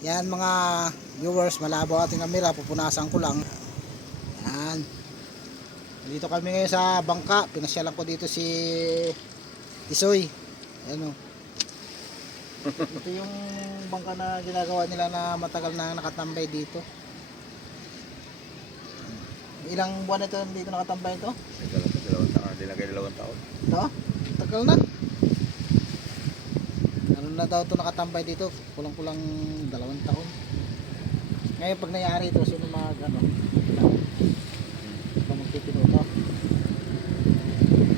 Yan mga viewers, malabo ating camera, pupunasan ko lang. Yan. Dito kami ngayon sa bangka. Pinasyalan ko dito si Tisoy. Ayan o. Ito yung bangka na ginagawa nila na matagal na nakatambay dito. Ilang buwan ito dito nakatambay ito? Dalawang taon. Dilagay 2 taon. Ito? Tagal na. Ano na daw ito nakatambay dito? Kulang-kulang 2 taon. Ngayon pag nangyari ito, sino magpipinuto?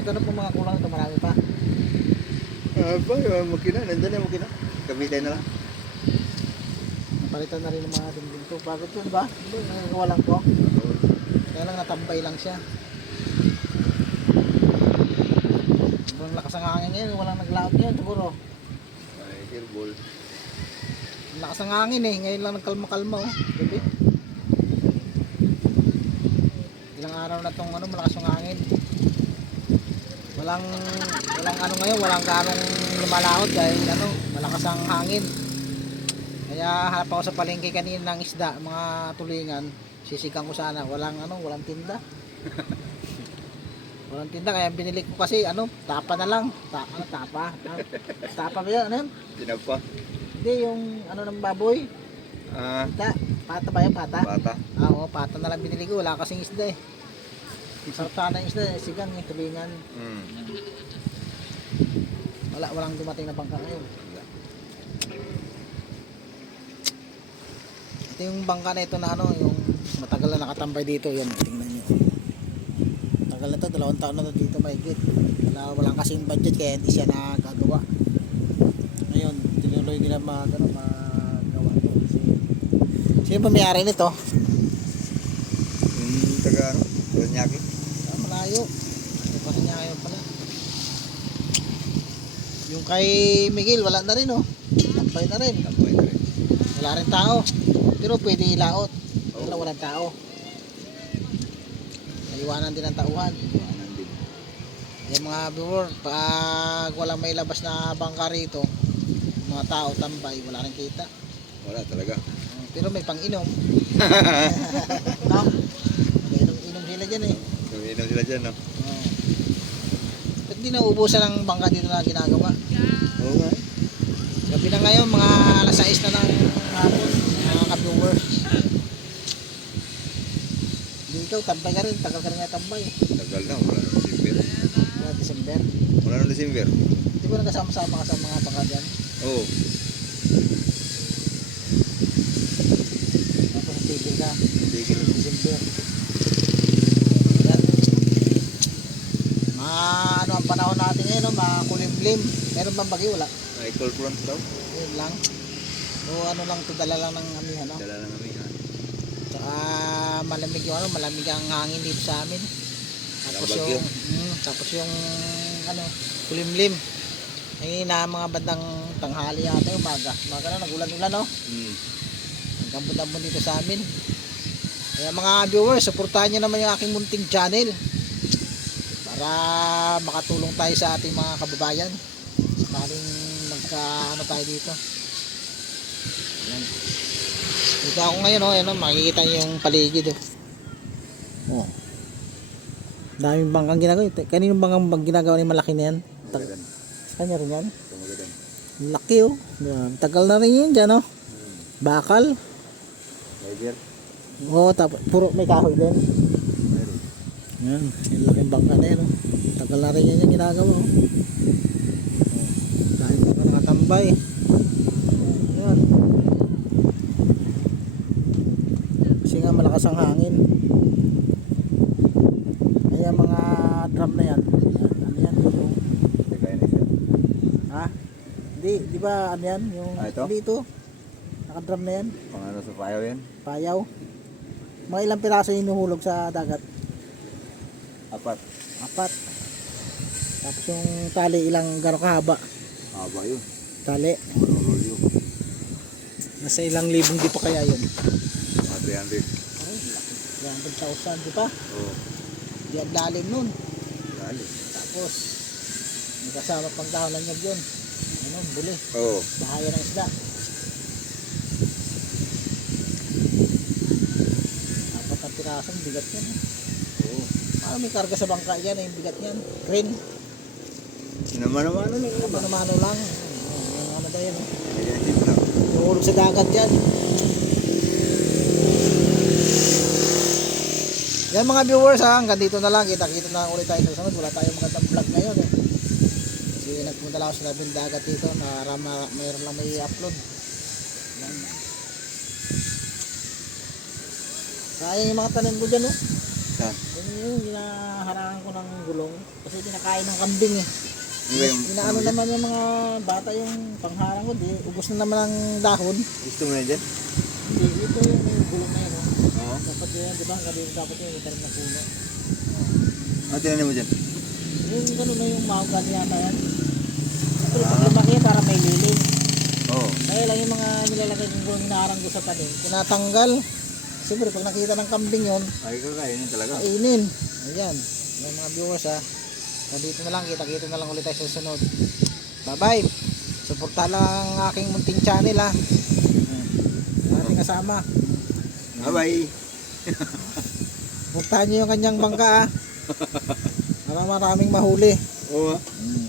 Ito na po mga kulang ito, marami pa. Ba, yung makina. Nandun yung makina. Gamitin na lang. Napalitan na rin ng mga dingding to. Bakit yun ba? Nagagawa lang to. Kaya lang natambay lang siya. Sobrang lakas ang hangin ngayon. Walang naglaot ngayon siguro. Ay, airball. Lakas ang hangin eh. Ngayon lang nagkalma-kalma oh. Gabi. Ilang araw na tong malakas yung hangin. Walang ngayon, walang ganong lumalaot dahil malakas ang hangin. Kaya hanap ako sa palengke kanina ng isda, mga tulingan. Sisigang ko sana, walang tinda. Walang tinda kaya binili ko kasi tapa na lang. Tapa? Tapa ba 'yan? Ano 'yan? Tinapa. Hindi yung ng baboy. Pata ba 'yan, pata? Bata. Oo, pata na lang binili ko, wala kasing isda eh. Sarap sana yung isda, sigang yung tulingan. Walang dumating na bangka ngayon. Ito yung bangka na ito na yung matagal na nakatambay dito. Yan, tingnan nyo. Matagal na ito, 2 taon na ito dito mahigit. Walang kasing budget kaya hindi siya nagagawa. Ngayon, tinuloy nila magawa ito. Sino ba may-ari nito? Yung taga Ronyaki. Malayo. Ito pa niya ngayon pala. Yung kay Miguel, wala na rin tambay na rin. Tambay na rin. Wala rin tao. Pero pwede ilaot. Pero walang tao. Naiwanan din ang tauhan. Iwanan din. Yung mga viewer, pag walang may labas na bangka rito, mga tao tambay, wala rin kita. Wala talaga. Pero may pang-inom. No? May inom sila dyan eh. Umiinom sila dyan, no? Ba't di nauubusan ang bangka dito na ginagawa? Oo nga. Gabi na ngayon, mga alas 6 na ng hapon, mga ka-viewers. Hindi ikaw, tambay ka rin, tagal ka rin nga tambay. Tagal na, wala nang December. Mga December. Wala nang December. Hindi ko nagkasama-sama ka sa mga bangka dyan. Oo. Tapos tigil ka, Tigil. December. Yan. Ang panahon natin ngayon, makulimlim. Meron bang bagyo? Wala. Ay, cold front daw. Yun lang. O lang to, dala lang ng amihan, Dala lang kami, ha? Tsaka malamig yung malamig ang hangin dito sa amin. Tapos Walang bagyo. tapos yung kulimlim. Ay na mga bandang tanghali yata umaga. Umaga na nagulan-ulan Hanggang bundambon dito sa amin. Kaya mga viewers, suportahan nyo naman yung aking munting channel para makatulong tayo sa ating mga kababayan. Sakaling tayo dito. Ayan. Dito ako ngayon, makikita nyo yung paligid daming bangkang ginagawa. Kaninong bangkang ginagawa ni malaki na yan? Magadan. Kanya rin yan? Magadan. Laki Yan. Tagal na rin yun dyan Bakal. Tiger. Tapos puro may kahoy din. Meron. Yan, yung laking bangka na yan Tagal na rin yan yung ginagawa dahil baka nakatambay. Yan. Kasi nga malakas ang hangin. Kaya mga drum na yan. Ano yan? Tagay na siya. Ha? Di ba ano yan? Yung ito? dito. Nakadrum na yan. Pang ano sa payaw yan? Payaw. Mga ilang piraso yung hinuhulog sa dagat? 4. 4. Tapos yung tali ilang gano'ng kahaba? Haba yun. Tali. Rolyo. Nasa ilang libong di pa kaya yun? Mga 300. Ay, laki. 300,000 di pa? Oo. Di ang lalim nun. Dali. Tapos may kasama pang dahon ng nyog yun. Buli. Oo. Bahaya ng isda. Kaso bigat yan. Oo. Paano may karga sa bangka yan? Yung bigat yan. Crane. Naman ano lang. Mano-mano lang. Yung ano daw yan. Ayan, siyempre. Uhulog sa dagat yan. Yan mga viewers ha, hanggang dito na lang. Kita-kita na ulit tayo sa sunod. Wala tayong magandang vlog ngayon eh. Kasi nagpunta lang ako sa labing dagat dito na mayroon lang may upload. Yan. Sayang yung mga tanim ko dyan oh. Saan? Yung ginaharangan ko ng gulong. Kasi kinakain ng kambing eh. Ano ba yung... Inaano naman yung mga bata yung pangharang ko. Di, ubos na naman ang dahon. Gusto mo na dyan? Hindi, ito yung may gulong na yun oh. Oo. Dapat yan, di ba? Dapat yung itarim na puno. Ano tinanim mo dyan? Yung gano'n na yung mahogany yata yan. Pero pag lumaki para may lilim. Oo. Kaya lang yung mga nilalagay yung hinaharang ko sa tanim, tinatanggal. Siyempre pag nakita ng kambing yon, Ay, kakainin talaga. kainin. Ayan. Yung mga viewers ha. Nandito na lang, kita-kita na lang ulit tayo sa susunod. Bye-bye. Suportahan lang ang aking munting channel ha. Ating kasama. Bye-bye. Suportahan nyo yung kanyang bangka ha. Para maraming mahuli. Oo. Mm.